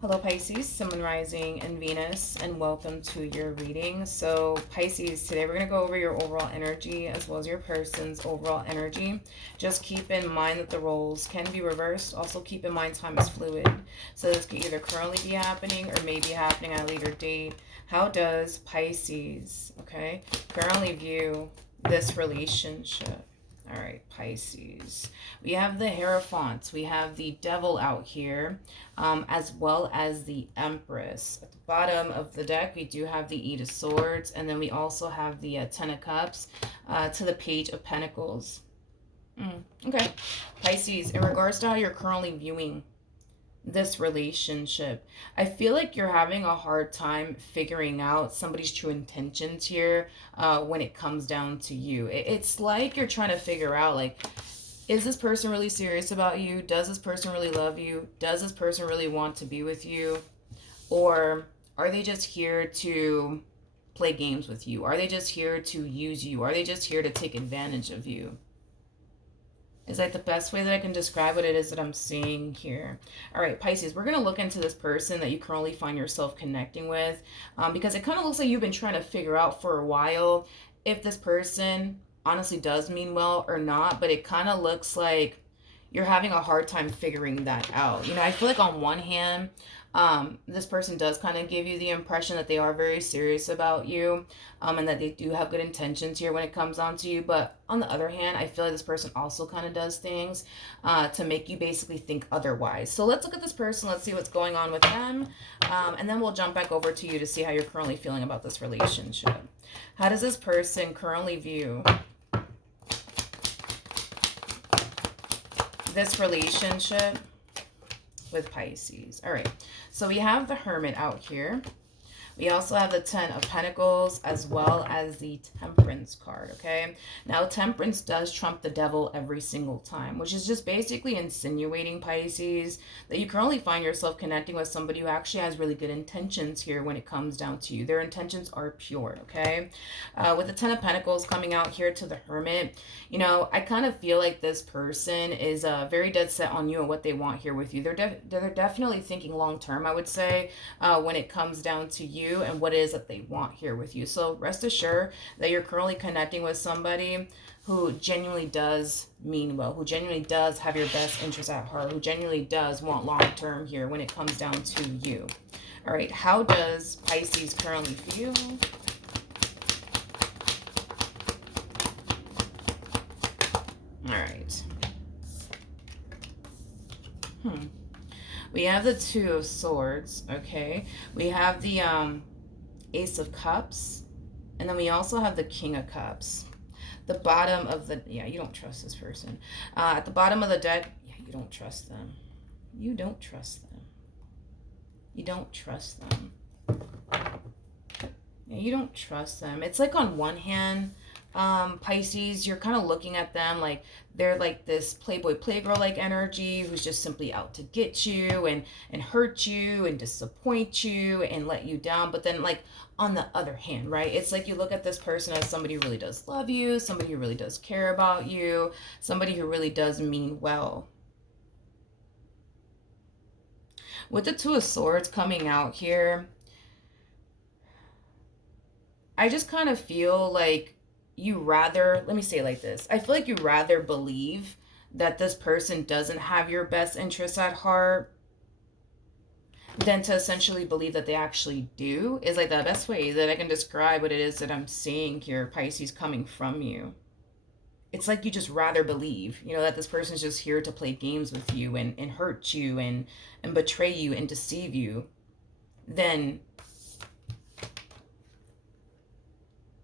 Hello Pisces, Sun, Moon, Rising, and Venus, and welcome to your reading. So Pisces, today we're going to go over your overall energy as well as your person's overall energy. Just keep in mind that the roles can be reversed. Also keep in mind time is fluid. So this could either currently be happening or may be happening at a later date. How does Pisces, okay, currently view this relationship? All right, Pisces. We have the Hierophant. We have the Devil out here, as well as the Empress. At the bottom of the deck, we do have the Eight of Swords, and then we also have the Ten of Cups to the Page of Pentacles. Okay, Pisces, in regards to how you're currently viewing this relationship, I feel like you're having a hard time figuring out somebody's true intentions here when it comes down to you. It's like you're trying to figure out, like, is this person really serious about you? Does this person really love you? Does this person really want to be with you? Or are they just here to play games with you? Are they just here to use you? Are they just here to take advantage of you? Is like the best way that I can describe what it is that I'm seeing here. All right, Pisces, we're going to look into this person that you currently find yourself connecting with, because it kind of looks like you've been trying to figure out for a while if this person honestly does mean well or not, but it kind of looks like you're having a hard time figuring that out. You know, I feel like on one hand, this person does kind of give you the impression that they are very serious about you, and that they do have good intentions here when it comes on to you. But on the other hand, I feel like this person also kind of does things to make you basically think otherwise. So let's look at this person. Let's see what's going on with them. And then we'll jump back over to you to see how you're currently feeling about this relationship. How does this person currently view this relationship with Pisces? All right, so we have the Hermit out here. We also have the Ten of Pentacles as well as the Temperance card, okay? Now, Temperance does trump the Devil every single time, which is just basically insinuating, Pisces, that you currently find yourself connecting with somebody who actually has really good intentions here when it comes down to you. Their intentions are pure, okay? With the Ten of Pentacles coming out here to the Hermit, you know, I kind of feel like this person is very dead set on you and what they want here with you. They're definitely thinking long term, I would say, when it comes down to you and what it is that they want here with you. So rest assured that you're currently connecting with somebody who genuinely does mean well, who genuinely does have your best interests at heart, who genuinely does want long term here when it comes down to you. All right, how does Pisces currently feel? All right. We have the Two of Swords, okay? We have the Ace of Cups, and then we also have the King of Cups. The bottom of the, yeah, you don't trust this person. At the bottom of the deck, yeah, you don't trust them. You don't trust them. You don't trust them. Yeah, you don't trust them. It's like on one hand, Pisces, you're kind of looking at them like they're like this playboy playgirl like energy who's just simply out to get you and hurt you and disappoint you and let you down. But then, like, on the other hand, right, it's like you look at this person as somebody who really does love you, somebody who really does care about you, somebody who really does mean well. With the Two of Swords coming out here, I just kind of feel like you rather, let me say it like this. I feel like you rather believe that this person doesn't have your best interests at heart than to essentially believe that they actually do. Is like the best way that I can describe what it is that I'm seeing here, Pisces, coming from you. It's like you just rather believe, you know, that this person's just here to play games with you and hurt you and betray you and deceive you than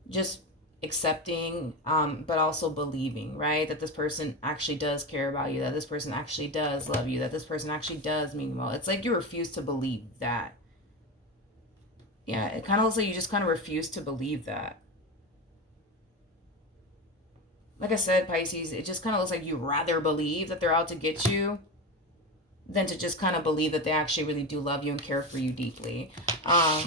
just accepting, but also believing, right, that this person actually does care about you, that this person actually does love you, that this person actually does mean well. It's like you refuse to believe that. Yeah, it kind of looks like you just kind of refuse to believe that. Like I said, Pisces, it just kind of looks like you rather believe that they're out to get you than to just kind of believe that they actually really do love you and care for you deeply. All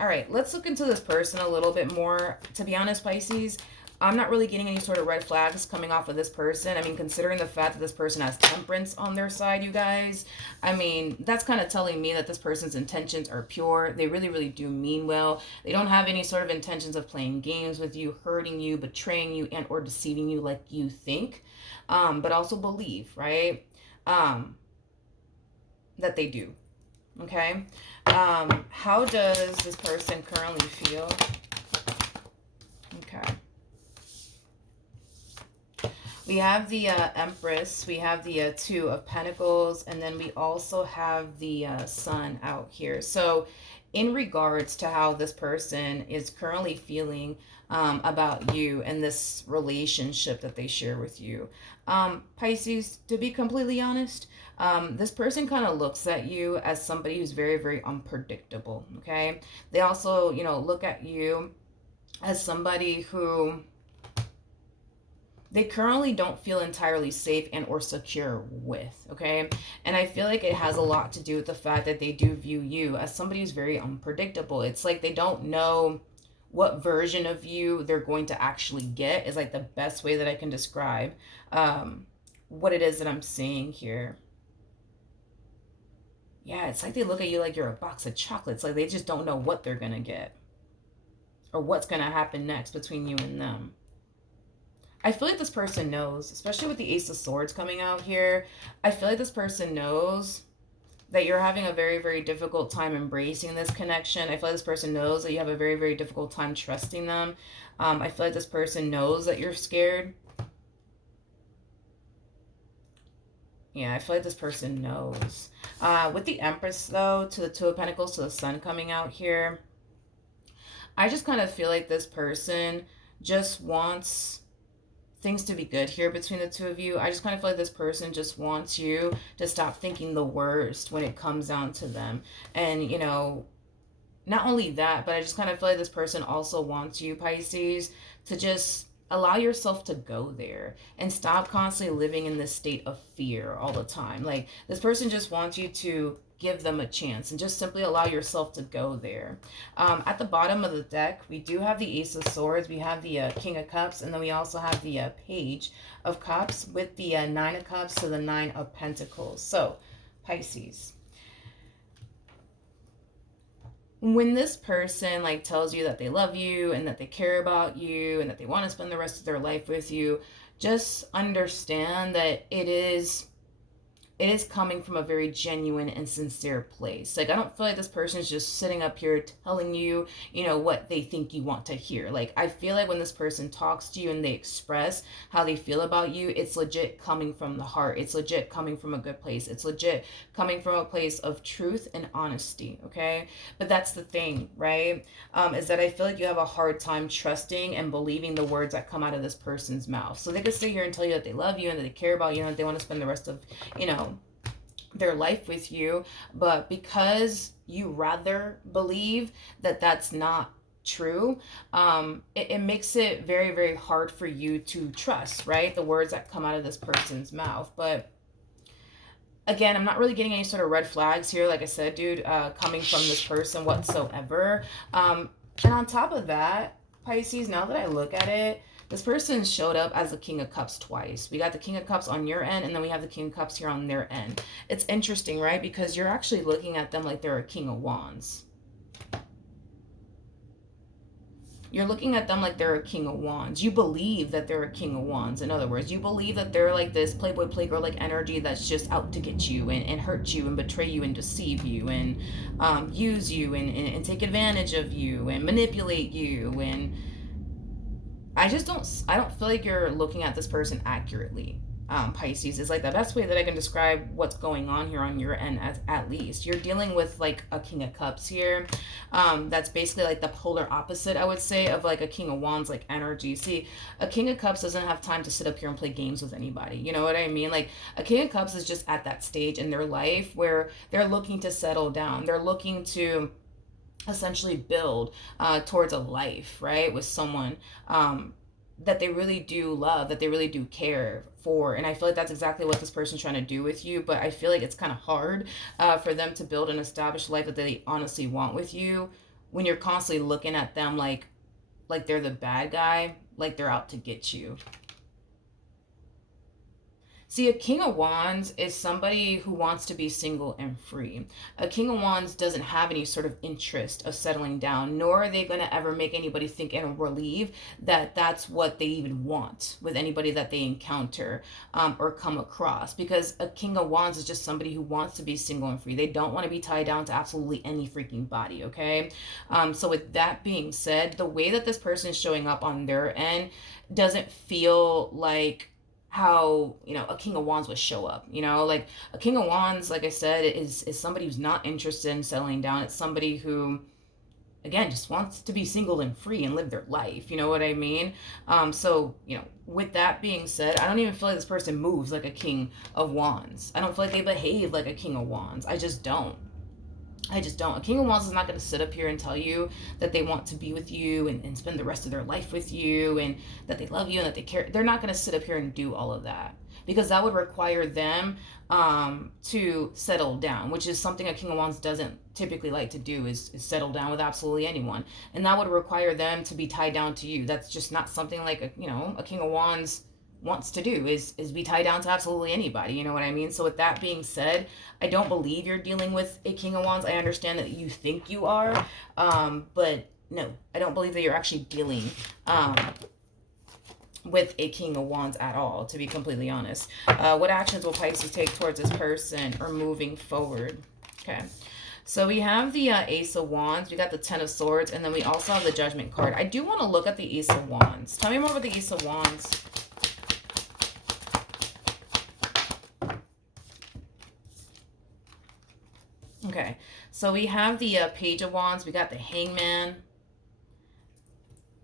right, let's look into this person a little bit more. To be honest, Pisces, I'm not really getting any sort of red flags coming off of this person. I mean, considering the fact that this person has temperance on their side, you guys, I mean, that's kind of telling me that this person's intentions are pure. They really, really do mean well. They don't have any sort of intentions of playing games with you, hurting you, betraying you, and or deceiving you like you think. But also believe, right? That they do. Okay. How does this person currently feel? Okay. We have the Empress, we have the Two of Pentacles, and then we also have the Sun out here. So in regards to how this person is currently feeling about you and this relationship that they share with you, Pisces, to be completely honest, this person kind of looks at you as somebody who's very, very unpredictable, okay? They also, you know, look at you as somebody who they currently don't feel entirely safe and or secure with, okay? And I feel like it has a lot to do with the fact that they do view you as somebody who's very unpredictable. It's like they don't know what version of you they're going to actually get, is like the best way that I can describe what it is that I'm seeing here. Yeah, it's like they look at you like you're a box of chocolates. Like they just don't know what they're gonna get or what's gonna happen next between you and them. I feel like this person knows, especially with the Ace of Swords coming out here. I feel like this person knows that you're having a very, very difficult time embracing this connection. I feel like this person knows that you have a very, very difficult time trusting them. I feel like this person knows that you're scared. Yeah, I feel like this person knows. With the Empress, though, to the Two of Pentacles, to the Sun coming out here, I just kind of feel like this person just wants things to be good here between the two of you. I just kind of feel like this person just wants you to stop thinking the worst when it comes down to them. And, you know, not only that, but I just kind of feel like this person also wants you, Pisces, to just allow yourself to go there and stop constantly living in this state of fear all the time. Like, this person just wants you to give them a chance and just simply allow yourself to go there. At the bottom of the deck, we do have the Ace of Swords, we have the King of Cups, and then we also have the Page of Cups with the Nine of Cups to the Nine of Pentacles. So, Pisces, when this person like tells you that they love you and that they care about you and that they want to spend the rest of their life with you, just understand that it is coming from a very genuine and sincere place. Like, I don't feel like this person is just sitting up here telling you, you know, what they think you want to hear. Like, I feel like when this person talks to you and they express how they feel about you, it's legit coming from the heart. It's legit coming from a good place. It's legit coming from a place of truth and honesty, okay? But that's the thing, right? Is that I feel like you have a hard time trusting and believing the words that come out of this person's mouth. So they could sit here and tell you that they love you and that they care about you and that they want to spend the rest of, you know, their life with you, but because you rather believe that that's not true, it makes it very, very hard for you to trust, right, the words that come out of this person's mouth. But again, I'm not really getting any sort of red flags here, like I said, dude, coming from this person whatsoever. And on top of that, Pisces, now that I look at it, this person showed up as the King of Cups twice. We got the King of Cups on your end, and then we have the King of Cups here on their end. It's interesting, right? Because you're actually looking at them like they're a King of Wands. You're looking at them like they're a King of Wands. You believe that they're a King of Wands. In other words, you believe that they're like this playboy, playgirl like energy that's just out to get you and hurt you and betray you and deceive you and use you and take advantage of you and manipulate you. And I don't feel like you're looking at this person accurately. Pisces is like the best way that I can describe what's going on here on your end, at least. You're dealing with like a King of Cups here. That's basically like the polar opposite, I would say, of like a King of Wands like energy. See, a King of Cups doesn't have time to sit up here and play games with anybody. You know what I mean? Like, a King of Cups is just at that stage in their life where they're looking to settle down. They're looking to essentially build towards a life, right, with someone that they really do love, that they really do care for. And I feel like that's exactly what this person's trying to do with you. But I feel like it's kind of hard for them to build an established life that they honestly want with you when you're constantly looking at them like they're the bad guy, like they're out to get you. See, a King of Wands is somebody who wants to be single and free. A King of Wands doesn't have any sort of interest of settling down, nor are they going to ever make anybody think and believe that that's what they even want with anybody that they encounter or come across. Because a King of Wands is just somebody who wants to be single and free. They don't want to be tied down to absolutely any freaking body, okay? So with that being said, the way that this person is showing up on their end doesn't feel like how, you know, a King of Wands would show up. You know, like a King of Wands, like I said, is somebody who's not interested in settling down. It's somebody who, again, just wants to be single and free and live their life. You know what I mean? So, you know, with that being said, I don't even feel like this person moves like a King of Wands. I don't feel like they behave like a King of Wands. I just don't. I just don't. A King of Wands is not going to sit up here and tell you that they want to be with you and spend the rest of their life with you and that they love you and that they care. They're not going to sit up here and do all of that, because that would require them to settle down, which is something a King of Wands doesn't typically like to do, is settle down with absolutely anyone. And that would require them to be tied down to you. That's just not something like a King of Wands wants to do, is be tied down to absolutely anybody. You know what I mean? So with that being said, I don't believe you're dealing with a King of Wands. I understand that you think you are, but no, I don't believe that you're actually dealing with a King of Wands at all, to be completely honest. What actions will Pisces take towards this person or moving forward? Okay. So we have the Ace of Wands, we got the Ten of Swords, and then we also have the Judgment card. I do want to look at the Ace of Wands. Tell me more about the Ace of Wands. Okay, so we have the Page of Wands, we got the Hangman.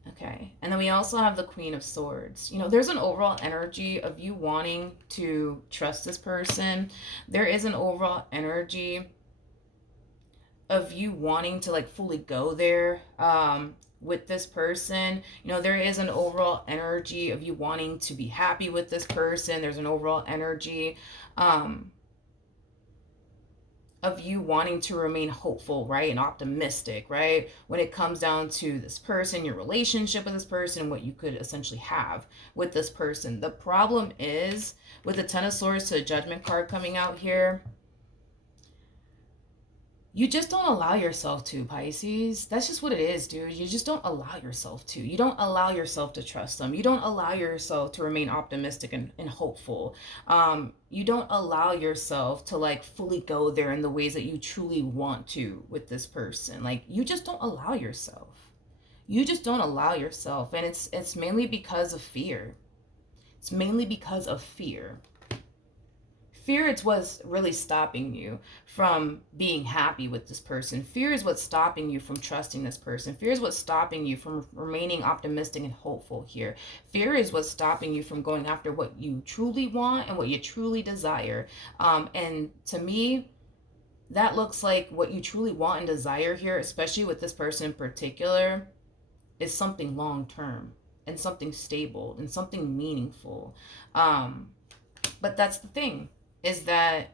Okay, and then we also have the Queen of Swords. You know, there's an overall energy of you wanting to trust this person. There is an overall energy of you wanting to like fully go there with this person. You know, there is an overall energy of you wanting to be happy with this person. There's an overall energy of you wanting to remain hopeful, right, and optimistic, right, when it comes down to this person, your relationship with this person, what you could essentially have with this person. The problem is, with the Ten of Swords to the Judgment card coming out here, you just don't allow yourself to, Pisces. That's just what it is, dude. You just don't allow yourself to. You don't allow yourself to trust them. You don't allow yourself to remain optimistic and hopeful. You don't allow yourself to like fully go there in the ways that you truly want to with this person. Like, you just don't allow yourself. You just don't allow yourself. And it's mainly because of fear. It's mainly because of fear. Fear is what's really stopping you from being happy with this person. Fear is what's stopping you from trusting this person. Fear is what's stopping you from remaining optimistic and hopeful here. Fear is what's stopping you from going after what you truly want and what you truly desire. And to me, that looks like what you truly want and desire here, especially with this person in particular, is something long-term and something stable and something meaningful. But that's the thing, is that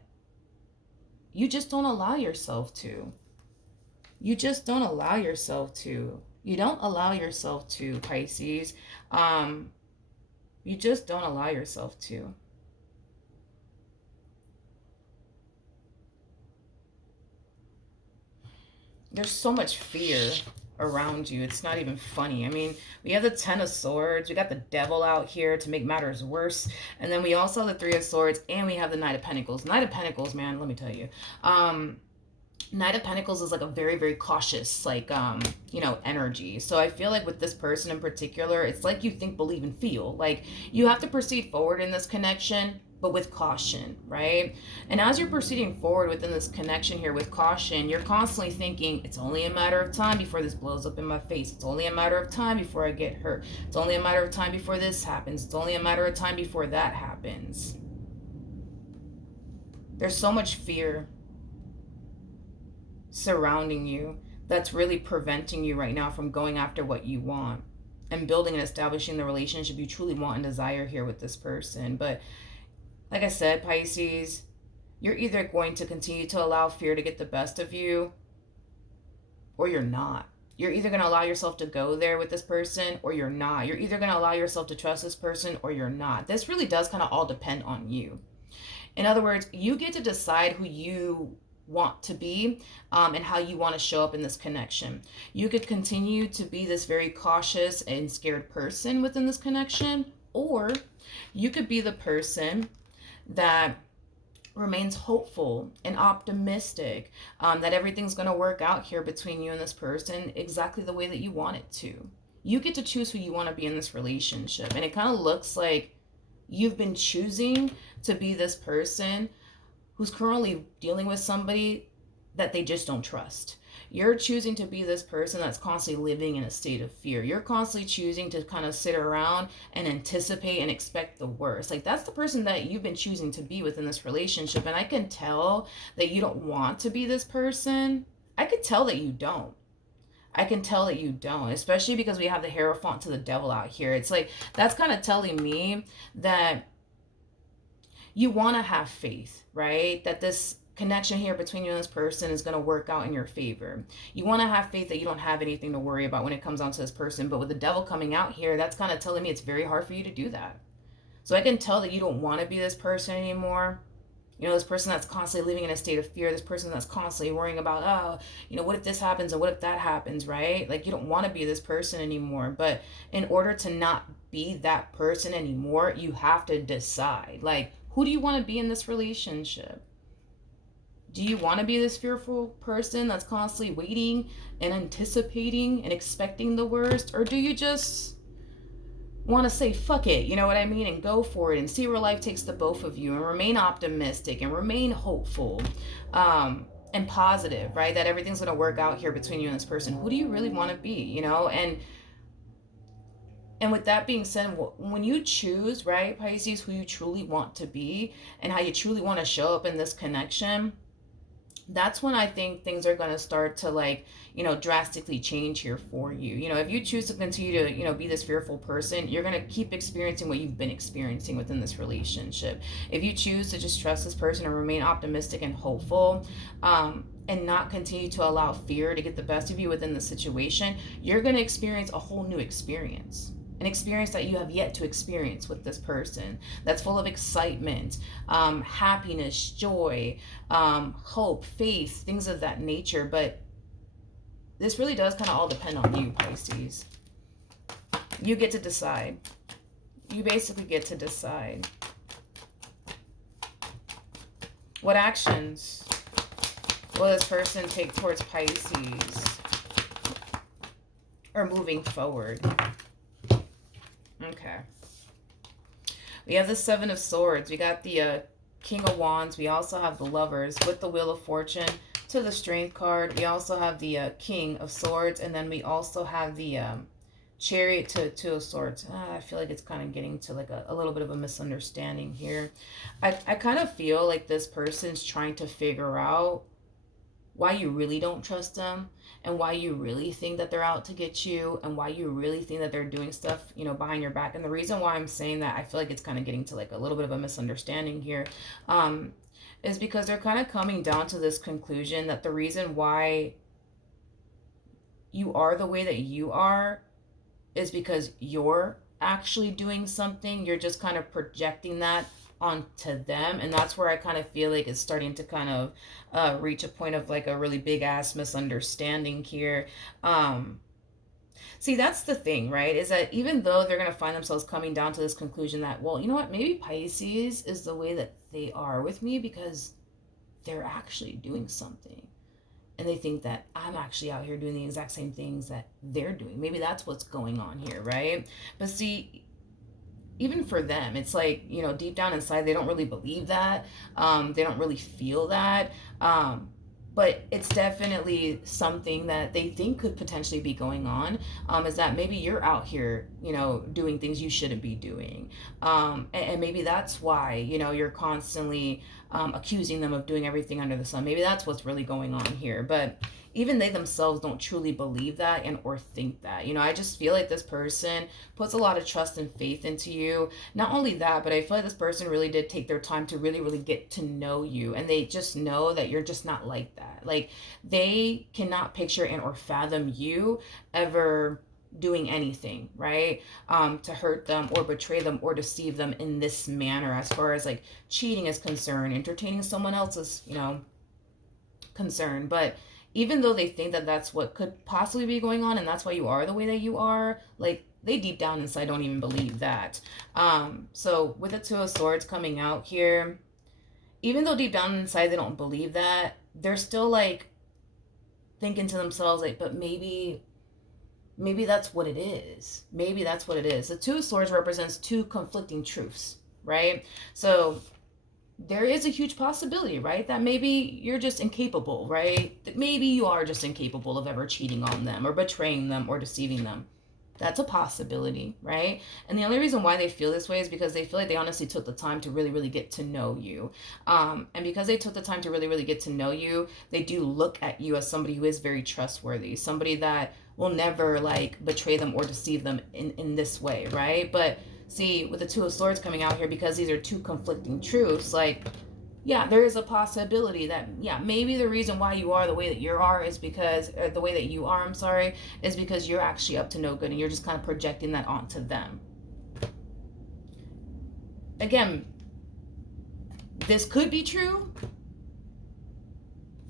you just don't allow yourself to. You just don't allow yourself to. You don't allow yourself to, Pisces. You just don't allow yourself to. There's so much fear around you. It's not even funny. I mean, we have the Ten of Swords. We got the Devil out here to make matters worse. And then we also have the Three of Swords. And we have the Knight of Pentacles. Knight of Pentacles, man, let me tell you. Knight of Pentacles is like a very, very cautious, like, energy. So I feel like with this person in particular, it's like you think, believe, and feel. Like, you have to proceed forward in this connection, but with caution, right? And as you're proceeding forward within this connection here with caution, you're constantly thinking, it's only a matter of time before this blows up in my face. It's only a matter of time before I get hurt. It's only a matter of time before this happens. It's only a matter of time before that happens. There's so much fear surrounding you that's really preventing you right now from going after what you want and building and establishing the relationship you truly want and desire here with this person. But like I said, Pisces, you're either going to continue to allow fear to get the best of you, or you're not. You're either going to allow yourself to go there with this person or you're not. You're either going to allow yourself to trust this person or you're not. This really does kind of all depend on you. In other words, you get to decide who you want to be, and how you want to show up in this connection. You could continue to be this very cautious and scared person within this connection, or you could be the person that remains hopeful and optimistic, that everything's going to work out here between you and this person exactly the way that you want it to. You get to choose who you want to be in this relationship. And it kind of looks like you've been choosing to be this person who's currently dealing with somebody that they just don't trust. You're choosing to be this person that's constantly living in a state of fear. You're constantly choosing to kind of sit around and anticipate and expect the worst. Like, that's the person that you've been choosing to be within this relationship. And I can tell that you don't want to be this person. I can tell that you don't. I can tell that you don't, especially because we have the Hierophant to the devil out here. It's like, that's kind of telling me that you want to have faith, right? That this connection here between you and this person is going to work out in your favor. You want to have faith that you don't have anything to worry about when it comes down to this person. But with the devil coming out here, that's kind of telling me it's very hard for you to do that. So I can tell that you don't want to be this person anymore. You know, this person that's constantly living in a state of fear, this person that's constantly worrying about, oh, you know, what if this happens and what if that happens, right? Like, you don't want to be this person anymore. But in order to not be that person anymore, you have to decide, like, who do you want to be in this relationship? Do you want to be this fearful person that's constantly waiting and anticipating and expecting the worst? Or do you just want to say, fuck it, you know what I mean, and go for it and see where life takes the both of you and remain optimistic and remain hopeful, and positive, right? That everything's going to work out here between you and this person. Who do you really want to be, you know? And with that being said, when you choose, right, Pisces, who you truly want to be and how you truly want to show up in this connection, that's when I think things are going to start to, like, you know, drastically change here for you. You know, if you choose to continue to, you know, be this fearful person, you're going to keep experiencing what you've been experiencing within this relationship. If you choose to just trust this person and remain optimistic and hopeful, and not continue to allow fear to get the best of you within the situation, you're going to experience a whole new experience. An experience that you have yet to experience with this person, that's full of excitement, happiness, joy, hope, faith, things of that nature. But this really does kind of all depend on you, Pisces. You get to decide. You basically get to decide. What actions will this person take towards Pisces or moving forward? Okay. We have the Seven of Swords. We got the King of Wands. We also have the Lovers with the Wheel of Fortune to the Strength card. We also have the King of Swords. And then we also have the Chariot to Two of Swords. I feel like it's kind of getting to like a little bit of a misunderstanding here. I kind of feel like this person's trying to figure out why you really don't trust them, and why you really think that they're out to get you, and why you really think that they're doing stuff, you know, behind your back. And the reason why I'm saying that, I feel like it's kind of getting to like a little bit of a misunderstanding here, is because they're kind of coming down to this conclusion that the reason why you are the way that you are is because you're actually doing something. You're just kind of projecting that onto them, and that's where I kind of feel like it's starting to kind of reach a point of like a really big ass misunderstanding here. See, that's the thing, right, is that even though they're going to find themselves coming down to this conclusion that, well, you know what, maybe Pisces is the way that they are with me because they're actually doing something, and they think that I'm actually out here doing the exact same things that they're doing. Maybe that's what's going on here, right? But see, even for them, it's like, you know, deep down inside, they don't really believe that. They don't really feel that. But it's definitely something that they think could potentially be going on, is that maybe you're out here, you know, doing things you shouldn't be doing. And maybe that's why, you know, you're constantly accusing them of doing everything under the sun. Maybe that's what's really going on here. But even they themselves don't truly believe that and or think that. I just feel like this person puts a lot of trust and faith into you. Not only that, but I feel like this person really did take their time to really, really get to know you. And they just know that you're just not like that. Like, they cannot picture and or fathom you ever doing anything, right? To hurt them or betray them or deceive them in this manner, as far as like cheating is concerned, entertaining someone else's, concern. But even though they think that that's what could possibly be going on and that's why you are the way that you are, like, they deep down inside don't even believe that. So with the Two of Swords coming out here, even though deep down inside they don't believe that, they're still like thinking to themselves like, but maybe that's what it is. Maybe that's what it is. The Two of Swords represents two conflicting truths, right? So there is a huge possibility, right, that maybe you're just incapable, right? That maybe you are just incapable of ever cheating on them or betraying them or deceiving them. That's a possibility, right? And the only reason why they feel this way is because they feel like they honestly took the time to really, really get to know you. And because they took the time to really, really get to know you, they do look at you as somebody who is very trustworthy, somebody that will never like betray them or deceive them in this way, right? But see, with the Two of Swords coming out here, because these are two conflicting truths, like, yeah, there is a possibility that, yeah, maybe the reason why you are the way that you are is because, the way that you are, I'm sorry, is because you're actually up to no good and you're just kind of projecting that onto them. Again, this could be true,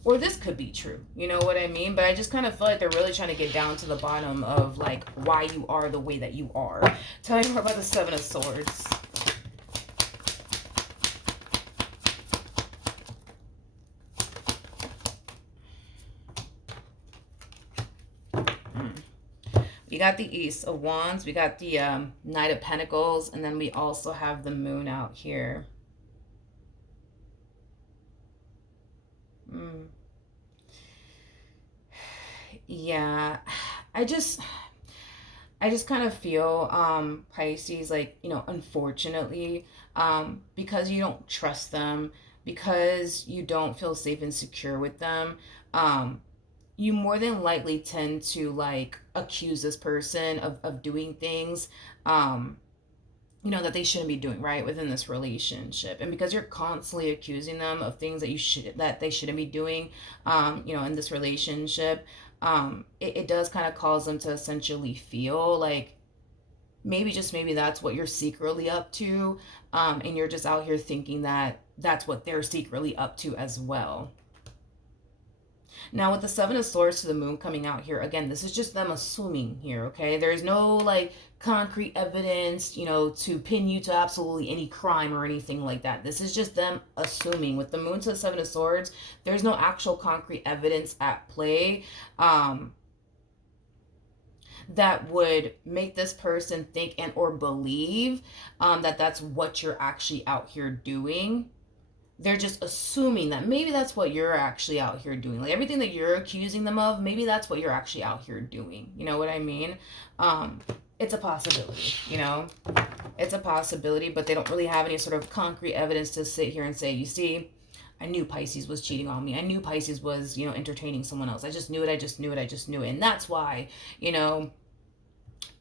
or this could be true, you know what I mean? But I just kind of feel like they're really trying to get down to the bottom of like why you are the way that you are. Tell me more about the Seven of Swords. We got the Ace of Wands, we got the Knight of Pentacles, and then we also have the Moon out here. Yeah, I just kind of feel, Pisces, like, unfortunately, because you don't trust them, because you don't feel safe and secure with them, you more than likely tend to like accuse this person of doing things that they shouldn't be doing, right, within this relationship. And because you're constantly accusing them of things that they shouldn't be doing, in this relationship, it does kind of cause them to essentially feel like maybe, just maybe, that's what you're secretly up to, and you're just out here thinking that that's what they're secretly up to as well. Now, with the Seven of Swords to the Moon coming out here, again, this is just them assuming here, okay? There's no, like, concrete evidence, to pin you to absolutely any crime or anything like that. This is just them assuming. With the Moon to the Seven of Swords, there's no actual concrete evidence at play that would make this person think and or believe that that's what you're actually out here doing. They're just assuming that maybe that's what you're actually out here doing. Like, everything that you're accusing them of, maybe that's what you're actually out here doing. You know what I mean? It's a possibility, It's a possibility, but they don't really have any sort of concrete evidence to sit here and say, you see, I knew Pisces was cheating on me. I knew Pisces was, entertaining someone else. I just knew it. And that's why,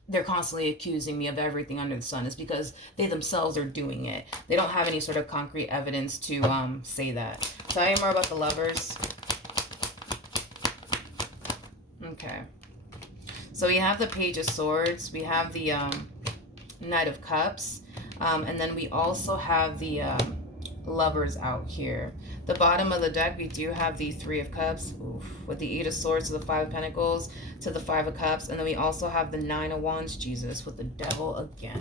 they're constantly accusing me of everything under the sun, is because they themselves are doing it. They don't have any sort of concrete evidence to say that. Tell me more about the Lovers. Okay. So we have the Page of Swords. We have the Knight of Cups. And then we also have the Lovers out here. The bottom of the deck, we do have the Three of Cups, with the Eight of Swords to the Five of Pentacles to the Five of Cups, and then we also have the Nine of Wands, Jesus, with the Devil again.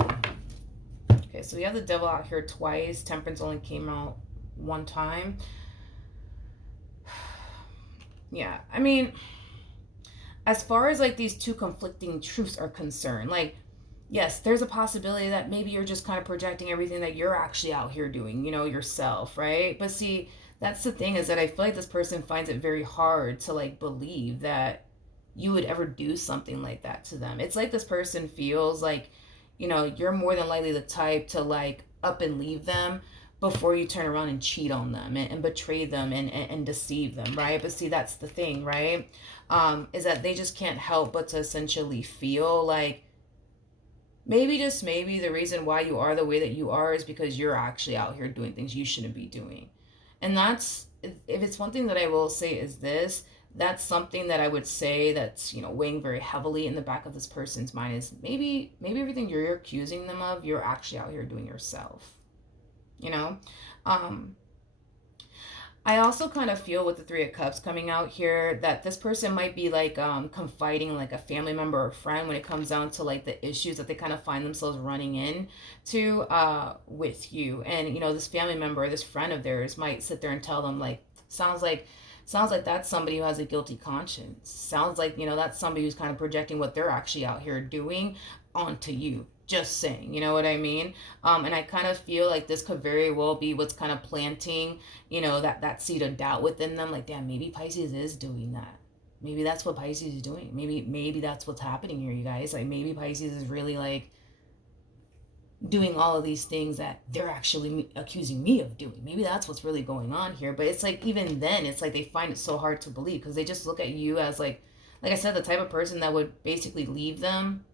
Okay, so we have the Devil out here twice. Temperance only came out one time. Yeah, I mean, as far as like these two conflicting truths are concerned, like, yes, there's a possibility that maybe you're just kind of projecting everything that you're actually out here doing, yourself, right? But see, that's the thing, is that I feel like this person finds it very hard to like believe that you would ever do something like that to them. It's like this person feels like, you're more than likely the type to like up and leave them, before you turn around and cheat on them and betray them and deceive them, right? But see, that's the thing, right? Is that they just can't help but to essentially feel like maybe, just maybe, the reason why you are the way that you are is because you're actually out here doing things you shouldn't be doing. And that's, if it's one thing that I will say is this, that's something that I would say that's, weighing very heavily in the back of this person's mind is maybe everything you're accusing them of, you're actually out here doing yourself, you know? Um, I also kind of feel with the Three of Cups coming out here that this person might be like confiding like a family member or friend when it comes down to like the issues that they kind of find themselves running in to with you. And this family member or this friend of theirs might sit there and tell them like, sounds like that's somebody who has a guilty conscience. Sounds like, that's somebody who's kind of projecting what they're actually out here doing onto you. Just saying, you know what I mean? And I kind of feel like this could very well be what's kind of planting, that seed of doubt within them. Like, damn, maybe Pisces is doing that. Maybe that's what Pisces is doing. Maybe that's what's happening here, you guys. Like, maybe Pisces is really like doing all of these things that they're actually accusing me of doing. Maybe that's what's really going on here. But it's like, even then, it's like they find it so hard to believe because they just look at you as like I said, the type of person that would basically leave them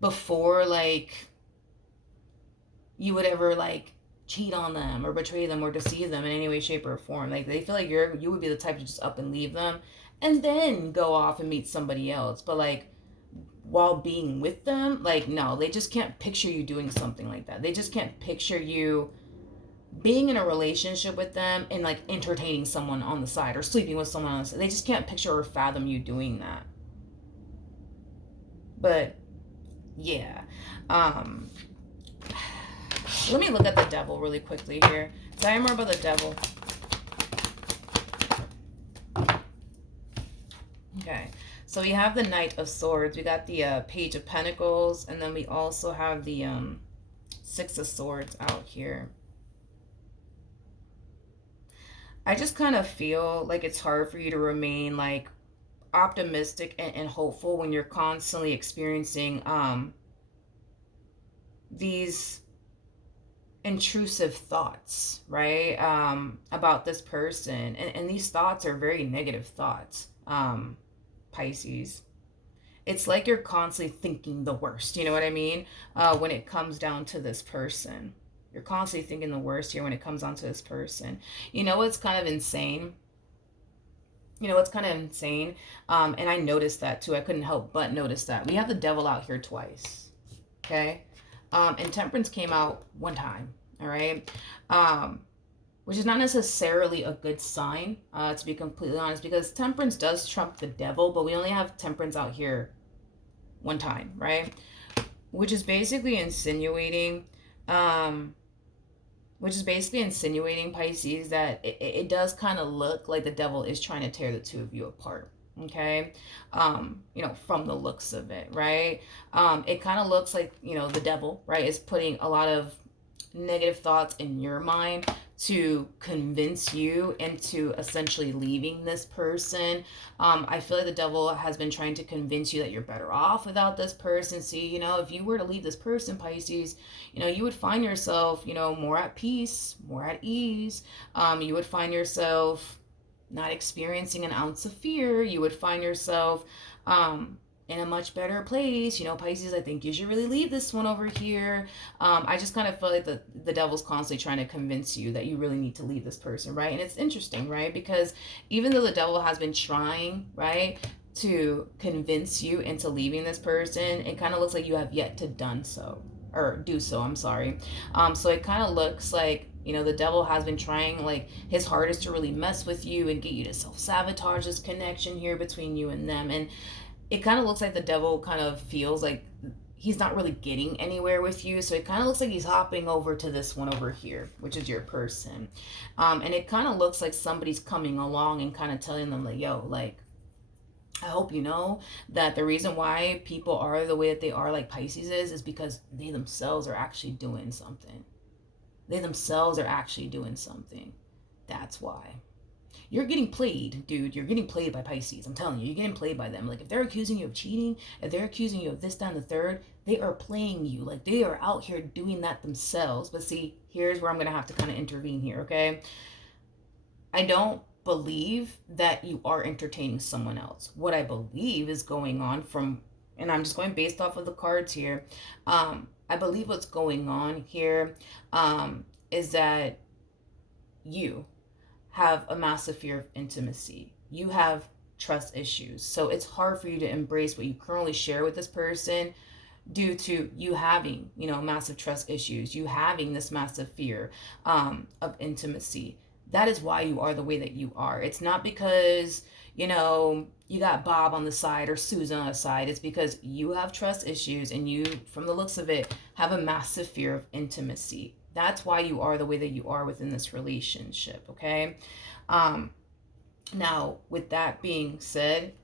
before like you would ever like cheat on them or betray them or deceive them in any way, shape, or form. Like, they feel like you would be the type to just up and leave them and then go off and meet somebody else. But like, while being with them, like, no, they just can't picture you doing something like that. They just can't picture you being in a relationship with them and like entertaining someone on the side or sleeping with someone else. They just can't picture or fathom you doing that. But yeah, let me look at the devil really quickly here. Tell me more about the devil. Okay, so we have the Knight of Swords. We got the Page of Pentacles, and then we also have the Six of Swords out here. I just kind of feel like it's hard for you to remain like optimistic and hopeful when you're constantly experiencing these intrusive thoughts, right? About this person. And these thoughts are very negative thoughts, Pisces. It's like you're constantly thinking the worst, you know what I mean? When it comes down to this person. You're constantly thinking the worst here when it comes down to this person. You know what's kind of insane? And I noticed that too. I couldn't help but notice that. We have the devil out here twice, okay? And Temperance came out one time, all right? Which is not necessarily a good sign, to be completely honest, because Temperance does trump the devil, but we only have Temperance out here one time, right? Which is basically insinuating, Pisces, that it does kind of look like the devil is trying to tear the two of you apart. Okay. From the looks of it, right? It kind of looks like, the devil, right, is putting a lot of negative thoughts in your mind to convince you into essentially leaving this person. I feel like the devil has been trying to convince you that you're better off without this person. See, if you were to leave this person, Pisces, you would find yourself, more at peace, more at ease. You would find yourself not experiencing an ounce of fear. You would find yourself in a much better place. Pisces, I think you should really leave this one over here. I just kind of feel like the devil's constantly trying to convince you that you really need to leave this person, right? And it's interesting, right? Because even though the devil has been trying, right, to convince you into leaving this person, it kind of looks like you have yet to do so, I'm sorry. So it kind of looks like, the devil has been trying like his hardest to really mess with you and get you to self-sabotage this connection here between you and them. And it kind of looks like the devil kind of feels like he's not really getting anywhere with you. So it kind of looks like he's hopping over to this one over here, which is your person. And it kind of looks like somebody's coming along and kind of telling them like, yo, like, I hope you know that the reason why people are the way that they are, like Pisces is because they themselves are actually doing something. That's why. You're getting played, dude. You're getting played by Pisces. I'm telling you, you're getting played by them. Like, if they're accusing you of cheating, if they're accusing you of this, that, and the third, they are playing you. Like, they are out here doing that themselves. But see, here's where I'm going to have to kind of intervene here, okay? I don't believe that you are entertaining someone else. What I believe is going on from, and I'm just going based off of the cards here. I believe what's going on here is that you have a massive fear of intimacy. You have trust issues. So it's hard for you to embrace what you currently share with this person due to you having, massive trust issues, you having this massive fear of intimacy. That is why you are the way that you are. It's not because, you got Bob on the side or Susan on the side. It's because you have trust issues and you, from the looks of it, have a massive fear of intimacy. That's why you are the way that you are within this relationship, okay? Now, with that being said,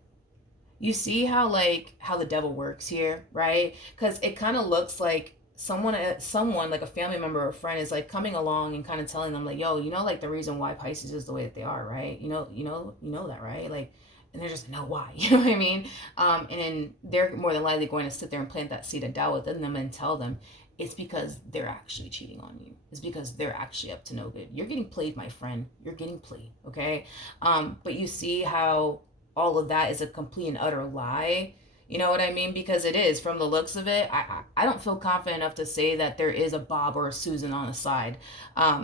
you see how the devil works here, right? Because it kind of looks like someone like a family member or a friend is like coming along and kind of telling them like, yo, like the reason why Pisces is the way that they are, right? You know that, right? Like, and they're just, no, why? You know what I mean? And then they're more than likely going to sit there and plant that seed of doubt within them and tell them it's because they're actually cheating on you. It's because they're actually up to no good. You're getting played, my friend. You're getting played, okay? But you see how all of that is a complete and utter lie. You know what I mean? Because it is, from the looks of it, I don't feel confident enough to say that there is a Bob or a Susan on the side,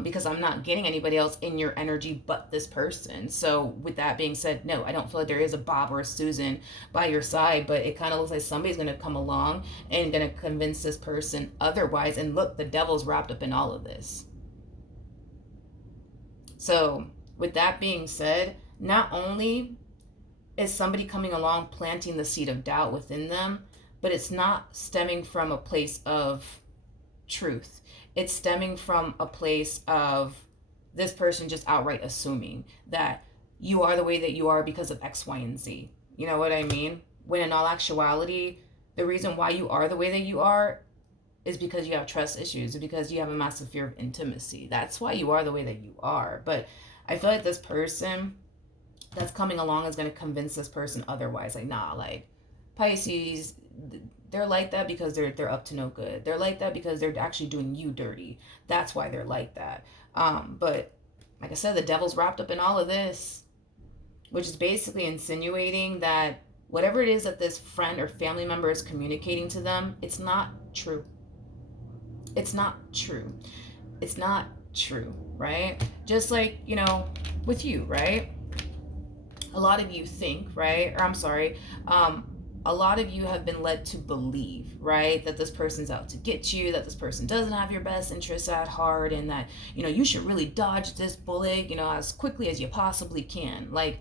because I'm not getting anybody else in your energy but this person. So with that being said, no, I don't feel like there is a Bob or a Susan by your side, but it kind of looks like somebody's going to come along and going to convince this person otherwise. And look, the devil's wrapped up in all of this. So with that being said, not only is somebody coming along planting the seed of doubt within them, but it's not stemming from a place of truth. It's stemming from a place of this person just outright assuming that you are the way that you are because of X, Y, and Z. You know what I mean? When in all actuality, the reason why you are the way that you are is because you have trust issues, because you have a massive fear of intimacy. That's why you are the way that you are. But I feel like this person that's coming along is going to convince this person otherwise. Like, nah, like Pisces, they're like that because they're up to no good. They're like that because they're actually doing you dirty. That's why they're like that. But like I said, the devil's wrapped up in all of this, which is basically insinuating that whatever it is that this friend or family member is communicating to them, it's not true. It's not true. It's not true, right? Just like, with you, right? A lot of you think, right? Or I'm sorry, a lot of you have been led to believe, right, that this person's out to get you, that this person doesn't have your best interests at heart, and that, you should really dodge this bullet, as quickly as you possibly can. Like,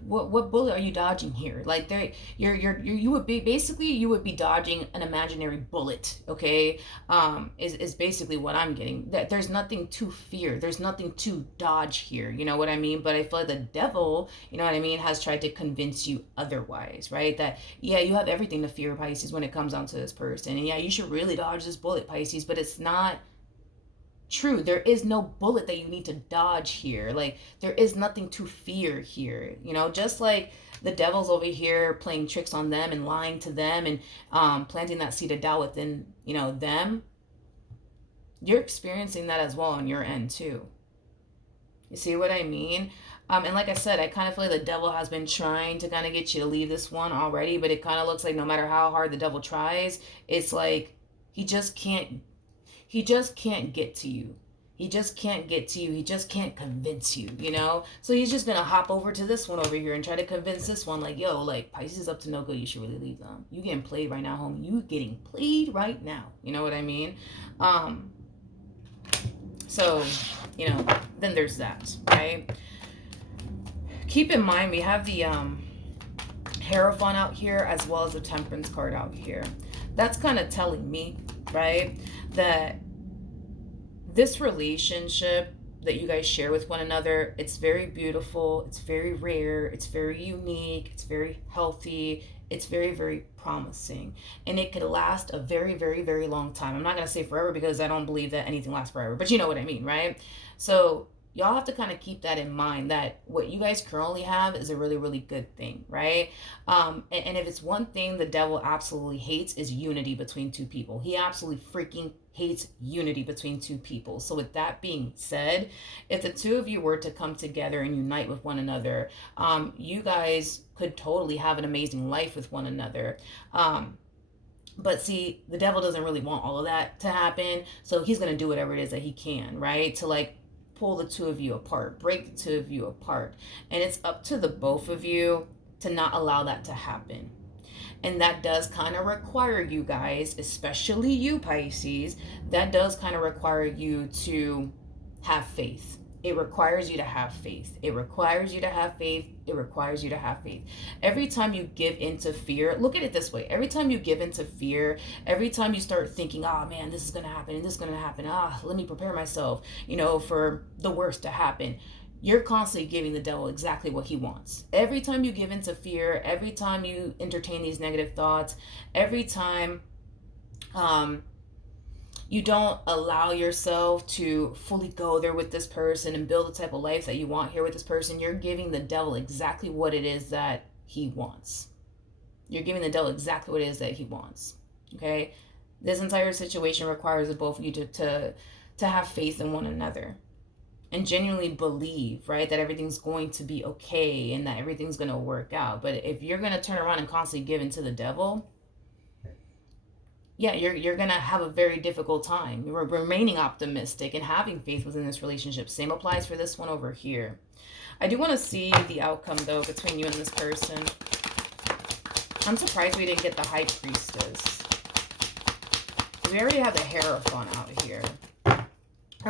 what bullet are you dodging here? Like, you would be dodging an imaginary bullet, okay? Is basically what I'm getting. That there's nothing to fear, there's nothing to dodge here, you know what I mean? But I feel like the devil, you know what I mean, has tried to convince you otherwise, right? That, yeah, you have everything to fear, Pisces, when it comes down to this person, and yeah, you should really dodge this bullet, Pisces, but it's not true. There is no bullet that you need to dodge here. Like, there is nothing to fear here. Just like the devil's over here playing tricks on them and lying to them and planting that seed of doubt within, them. You're experiencing that as well on your end too. You see what I mean? And like I said, I kind of feel like the devil has been trying to kind of get you to leave this one already, but it kind of looks like no matter how hard the devil tries, it's like he just can't get to you. He just can't get to you. He just can't convince you, So he's just going to hop over to this one over here and try to convince this one, like, yo, like, Pisces is up to no good. You should really leave them. You getting played right now, homie. You getting played right now. You know what I mean? So, then there's that, right? Keep in mind, we have the Hierophant out here as well as the Temperance card out here. That's kind of telling me, right, that this relationship that you guys share with one another, it's very beautiful, it's very rare, it's very unique, it's very healthy, it's very, very promising, and it could last a very, very, very long time. I'm not going to say forever because I don't believe that anything lasts forever, but you know what I mean, right? So y'all have to kind of keep that in mind, that what you guys currently have is a really, really good thing, right? And if it's one thing the devil absolutely hates, is unity between two people. He absolutely freaking hates unity between two people. So with that being said, if the two of you were to come together and unite with one another, you guys could totally have an amazing life with one another. But see, the devil doesn't really want all of that to happen. So he's going to do whatever it is that he can, right? To like pull the two of you apart, break the two of you apart. And it's up to the both of you to not allow that to happen. And that does kind of require you guys, especially you Pisces, that does kind of require you to have faith. It requires you to have faith. It requires you to have faith. It requires you to have faith. Every time you give into fear, look at it this way. Every time you give into fear, every time you start thinking, oh man, this is going to happen and this is going to happen. Let me prepare myself, for the worst to happen. You're constantly giving the devil exactly what he wants. Every time you give into fear, every time you entertain these negative thoughts, every time you don't allow yourself to fully go there with this person and build the type of life that you want here with this person, you're giving the devil exactly what it is that he wants. You're giving the devil exactly what it is that he wants. Okay? This entire situation requires the both of you to have faith in one another and genuinely believe, right, that everything's going to be okay and that everything's going to work out. But if you're going to turn around and constantly give in to the devil, yeah, you're gonna have a very difficult time. You're remaining optimistic and having faith within this relationship. Same applies for this one over here. I do want to see the outcome though between you and this person. I'm surprised we didn't get the High Priestess. We already have the Hierophant out here. All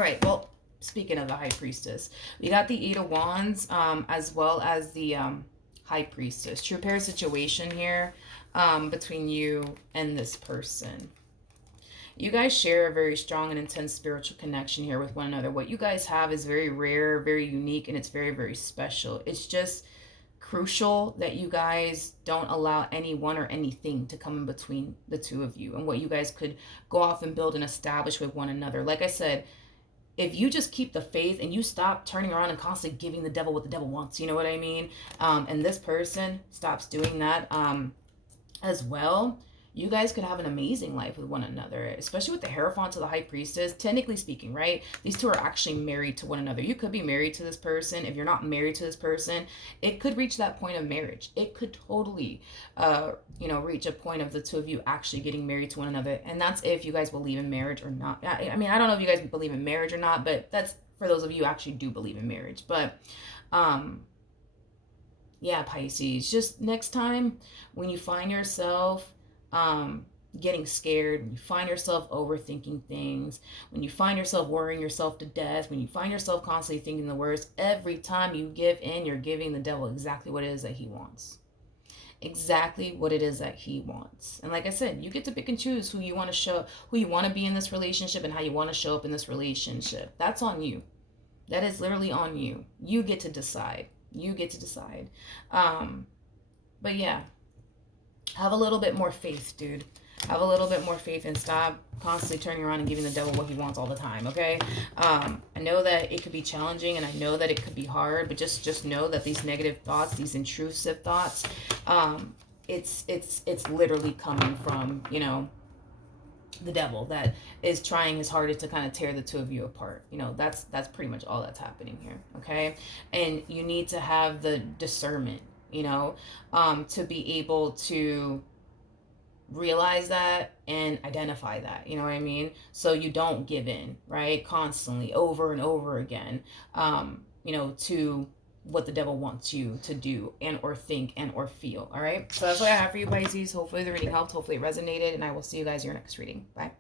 right, well, speaking of the High Priestess, we got the Eight of Wands as well as the High Priestess. True pair situation here. Between you and this person. You guys share a very strong and intense spiritual connection here with one another. What you guys have is very rare, very unique, and it's very, very special. It's just crucial that you guys don't allow anyone or anything to come in between the two of you and what you guys could go off and build and establish with one another. Like I said, if you just keep the faith and you stop turning around and constantly giving the devil what the devil wants, you know what I mean? And this person stops doing that, as well, you guys could have an amazing life with one another, especially with the Hierophant to the High Priestess. Technically speaking, right? These two are actually married to one another. You could be married to this person. If you're not married to this person, it could reach that point of marriage. It could totally, reach a point of the two of you actually getting married to one another. And that's if you guys believe in marriage or not. I mean, I don't know if you guys believe in marriage or not, but that's for those of you who actually do believe in marriage. But, yeah, Pisces, just next time when you find yourself getting scared, when you find yourself overthinking things, when you find yourself worrying yourself to death, when you find yourself constantly thinking the worst, every time you give in, you're giving the devil exactly what it is that he wants. Exactly what it is that he wants. And like I said, you get to pick and choose who you want to show, who you want to be in this relationship and how you want to show up in this relationship. That's on you. That is literally on you. You get to decide. You get to decide. But yeah, have a little bit more faith, dude. Have a little bit more faith and stop constantly turning around and giving the devil what he wants all the time, okay? I know that it could be challenging and I know that it could be hard, but just know that these negative thoughts, these intrusive thoughts, it's literally coming from, the devil that is trying his hardest to kind of tear the two of you apart. That's pretty much all that's happening here, okay? And you need to have the discernment, to be able to realize that and identify that, you know what I mean? So you don't give in, right? Constantly, over and over again, to what the devil wants you to do and or think and or feel. All right, so that's what I have for you, Pisces. Hopefully the reading helped, hopefully it resonated, and I will see you guys in your next reading. Bye.